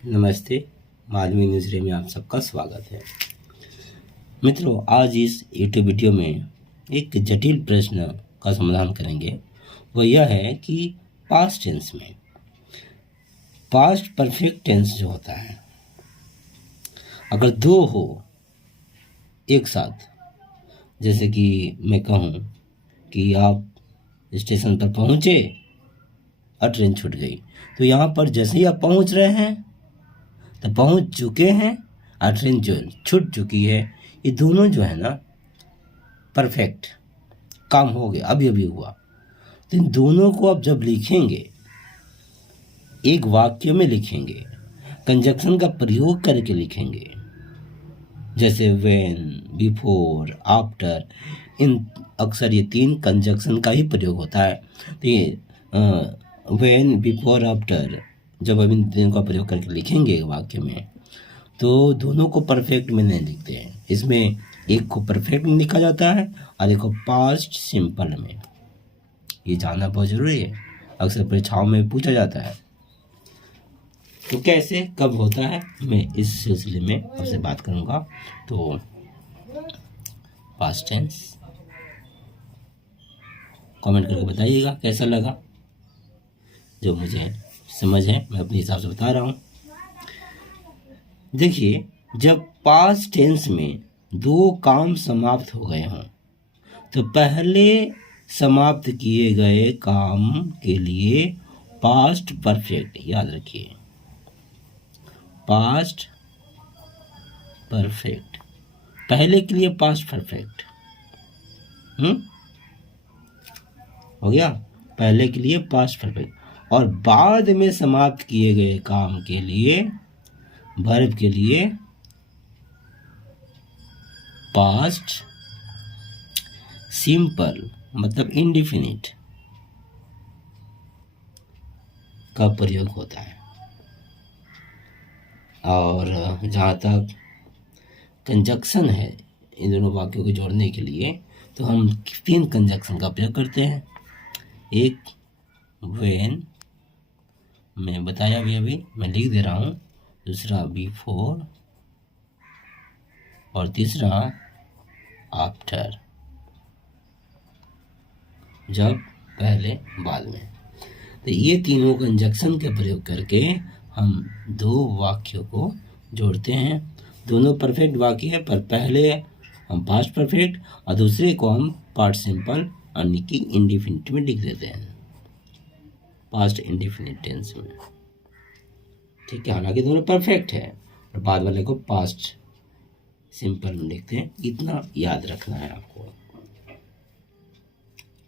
नमस्ते। माधवी न्यूज़ में आप सबका स्वागत है। मित्रों, आज इस यूट्यूब वीडियो में एक जटिल प्रश्न का समाधान करेंगे। वो यह है कि पास्ट टेंस में पास्ट परफेक्ट टेंस जो होता है, अगर दो हो एक साथ, जैसे कि मैं कहूँ कि आप स्टेशन पर पहुँचे और ट्रेन छूट गई, तो यहाँ पर जैसे ही आप पहुँच रहे हैं तो पहुंच चुके हैं और ट्रेन जो छूट चुकी है, ये दोनों जो है ना परफेक्ट काम हो गया, अभी अभी हुआ। तो इन दोनों को आप जब लिखेंगे, एक वाक्य में लिखेंगे, कंजक्शन का प्रयोग करके लिखेंगे, जैसे व्हेन, बिफोर, आफ्टर, इन अक्सर ये तीन कंजक्शन का ही प्रयोग होता है। तो ये व्हेन, बिफोर, आफ्टर जब अब इन तीनों का प्रयोग करके लिखेंगे वाक्य में, तो दोनों को परफेक्ट में नहीं लिखते हैं। इसमें एक को परफेक्ट में लिखा जाता है और एक को पास्ट सिंपल में। ये जानना बहुत जरूरी है, अक्सर परीक्षाओं में पूछा जाता है। तो कैसे कब होता है, मैं इस सिलसिले में आपसे बात करूंगा। तो पास्ट टेंस कमेंट करके बताइएगा कैसा लगा। जो मुझे समझ है मैं अपने हिसाब से बता रहा हूँ। देखिए, जब पास्ट टेंस में दो काम समाप्त हो गए हों तो पहले समाप्त किए गए काम के लिए पास्ट परफेक्ट, याद रखिए, पास्ट परफेक्ट, पहले के लिए पास्ट परफेक्ट हो गया, पहले के लिए पास्ट परफेक्ट। और बाद में समाप्त किए गए काम के लिए, वर्ब के लिए पास्ट सिंपल, मतलब इंडिफिनिट का प्रयोग होता है। और जहाँ तक कंजक्शन है इन दोनों वाक्यों को जोड़ने के लिए, तो हम तीन कंजक्शन का प्रयोग करते हैं। एक व्हेन, मैं बताया भी अभी, मैं लिख दे रहा हूँ। दूसरा बिफोर और तीसरा आफ्टर, जब, पहले, बाद में। तो ये तीनों कंजक्शन के प्रयोग करके हम दो वाक्यों को जोड़ते हैं। दोनों परफेक्ट वाक्य है, पर पहले हम पास्ट परफेक्ट और दूसरे को हम पास्ट सिंपल यानी कि इंडिफिनिट में लिख देते हैं, पास्ट इंडिफिनिट टेंस में। ठीक है, हालांकि दोनों परफेक्ट है और बाद वाले को पास्ट सिंपल में लिखते हैं। इतना याद रखना है आपको,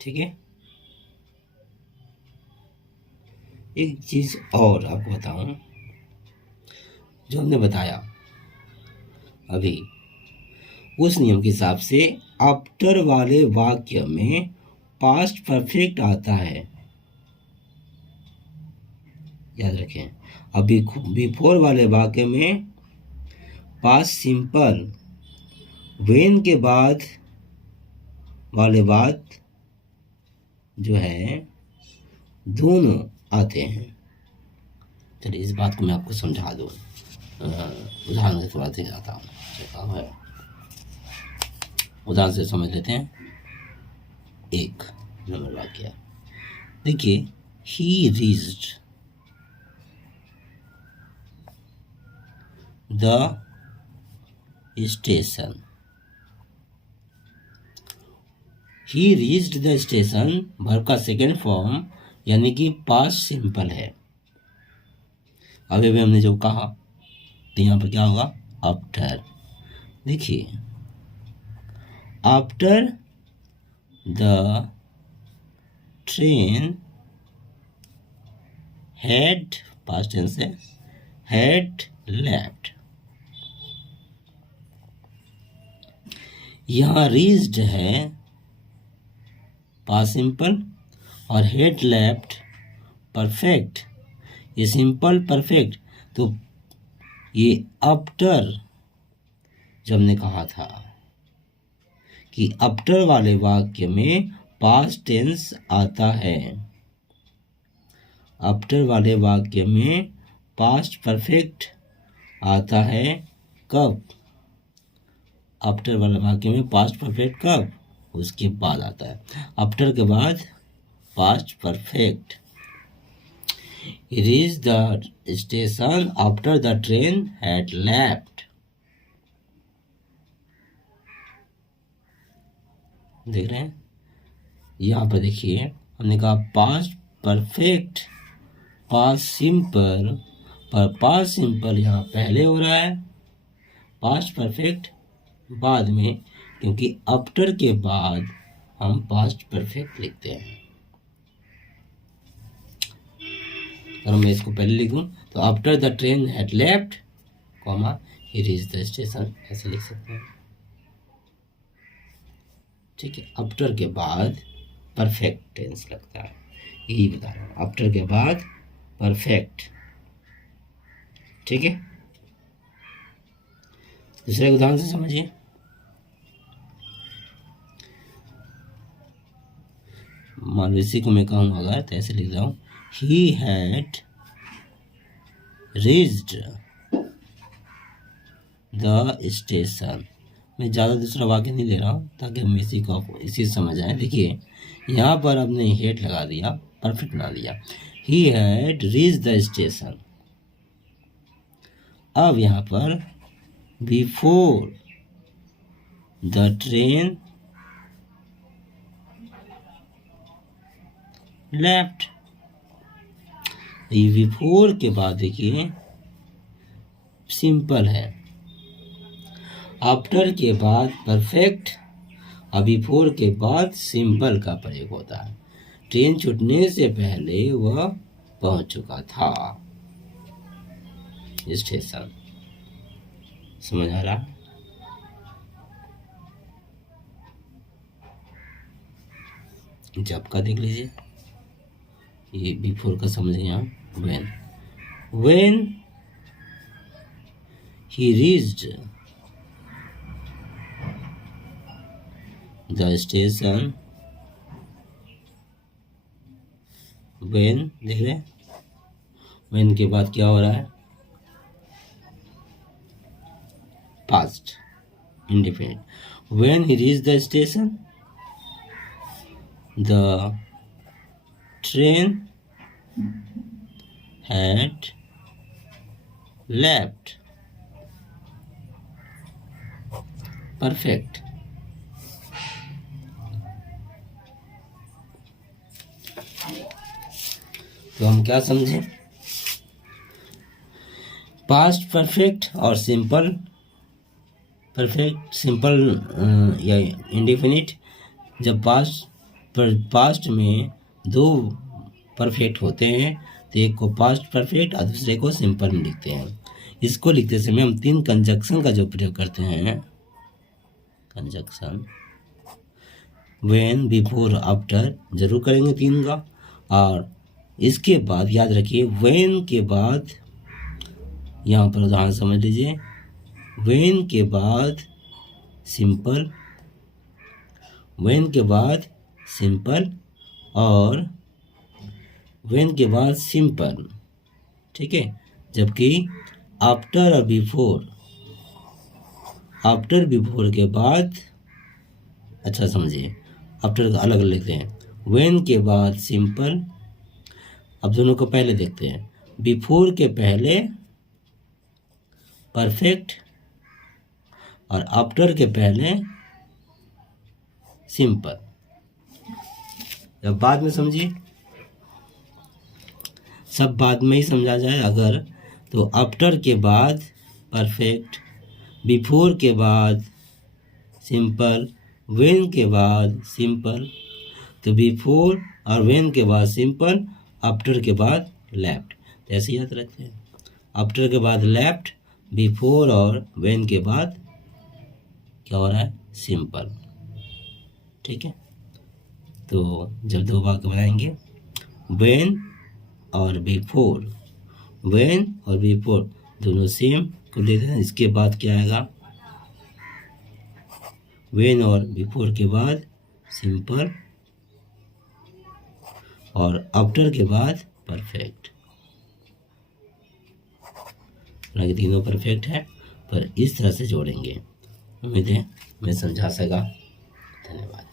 ठीक है। एक चीज और आपको बताऊं, जो हमने बताया अभी, उस नियम के हिसाब से आफ्टर वाले वाक्य में पास्ट परफेक्ट आता है, याद रखें। अभी बिफोर वाले वाक्य में पास्ट सिंपल, व्हेन के बाद वाले बात जो है दोनों आते हैं। चलिए इस बात को मैं आपको समझा दूँ, उदाहरण से थोड़ा सा जाता हूँ। उदाहरण से समझ लेते हैं। एक नंबर वाक्य देखिए, ही reached the station. He reached the station verb का सेकेंड फॉर्म यानी कि पास्ट सिंपल है। अभी अभी हमने जो कहा, तो यहाँ पर क्या होगा, आफ्टर। देखिए, after the train had, past tense है, हैड लेफ्ट। यहाँ रीच्ड है पास्ट सिंपल और हैड लेफ्ट परफेक्ट, ये सिंपल परफेक्ट। तो ये आफ्टर, जब हमने कहा था कि आफ्टर वाले वाक्य में पास्ट टेंस आता है, आफ्टर वाले वाक्य में पास्ट परफेक्ट आता है कब? आफ्टर वाला वाक्य में पास्ट परफेक्ट कब? उसके बाद आता है। आफ्टर के बाद past perfect. Reach the station after the train had left. देख रहे हैं, यहाँ पर देखिए हमने कहा पास्ट परफेक्ट, पास्ट सिंपल, पर पास्ट सिंपल यहाँ पहले हो रहा है, पास्ट परफेक्ट बाद में, क्योंकि आफ्टर के बाद हम पास्ट परफेक्ट लिखते हैं। और मैं इसको पहले लिखूं तो after the train had left, comma he reach the station, ऐसे लिख सकते हैं। ठीक है, आफ्टर के बाद परफेक्ट टेंस लगता है, यही बता रहा हूँ, आफ्टर के बाद परफेक्ट। ठीक है, दूसरे उदाहरण से समझिए। मान लो इसी को मैं कहूँगा अगर, तो ऐसे लिख रहा हूँ, he had reached the station. मैं ज़्यादा दूसरा वाक्य नहीं ले रहा हूँ ताकि हम इसी समझ आए। देखिए यहाँ पर आपने हेड लगा दिया, परफेक्ट बना दिया, he had reach the station. अब यहाँ पर before the train left, before के बाद देखिए सिंपल है, आफ्टर के बाद परफेक्ट और बिफोर के बाद सिंपल का प्रयोग होता है। ट्रेन छूटने से पहले वह पहुंच चुका था स्टेशन। समझ आ रहा? जब का देख लीजिए, ये बिफोर का समझिए यहाँ, when he reached the station, when देख रहे हैं, when के बाद क्या हो रहा है? past indefinite. When he reached the station, the train had left. Perfect. तो हम क्या समझे? पास्ट परफेक्ट और सिंपल परफेक्ट, सिंपल या इंडेफिनिट, जब पास्ट में दो परफेक्ट होते हैं तो एक को पास्ट परफेक्ट और दूसरे को सिंपल में लिखते हैं। इसको लिखते समय हम 3 कंजक्शन का जो प्रयोग करते हैं, कंजक्शन व्हेन, बिफोर, आफ्टर जरूर करेंगे 3 का। और इसके बाद याद रखिए व्हेन के बाद, यहाँ पर उदाहरण समझ लीजिए, व्हेन के बाद सिंपल, व्हेन के बाद सिंपल और व्हेन के बाद सिंपल। ठीक है, जबकि आफ्टर और बिफोर, आफ्टर बिफोर के बाद, अच्छा समझिए, आफ्टर अलग अलग लिखते हैं, व्हेन के बाद सिंपल। अब दोनों को पहले देखते हैं, बिफोर के पहले परफेक्ट और आफ्टर के पहले सिंपल। जब बाद में समझिए, सब बाद में ही समझा जाए अगर, तो आफ्टर के बाद परफेक्ट, बिफोर के बाद सिंपल, व्हेन के बाद सिंपल। तो बिफोर और व्हेन के बाद सिंपल, आफ्टर के बाद लेफ्ट, तो ऐसे याद रखते हैं, आफ्टर के बाद लेफ्ट, बिफोर और व्हेन के बाद क्या हो रहा है? सिंपल। ठीक है, तो जब 2 वाक्य बनाएंगे, व्हेन और बिफोर, व्हेन और बिफोर दोनों सेम को लेते हैं, इसके बाद क्या आएगा? व्हेन और बिफोर के बाद सिंपल और आफ्टर के बाद परफेक्ट। हालांकि तीनों परफेक्ट है, पर इस तरह से जोड़ेंगे। उम्मीद है मैं समझा सका। धन्यवाद।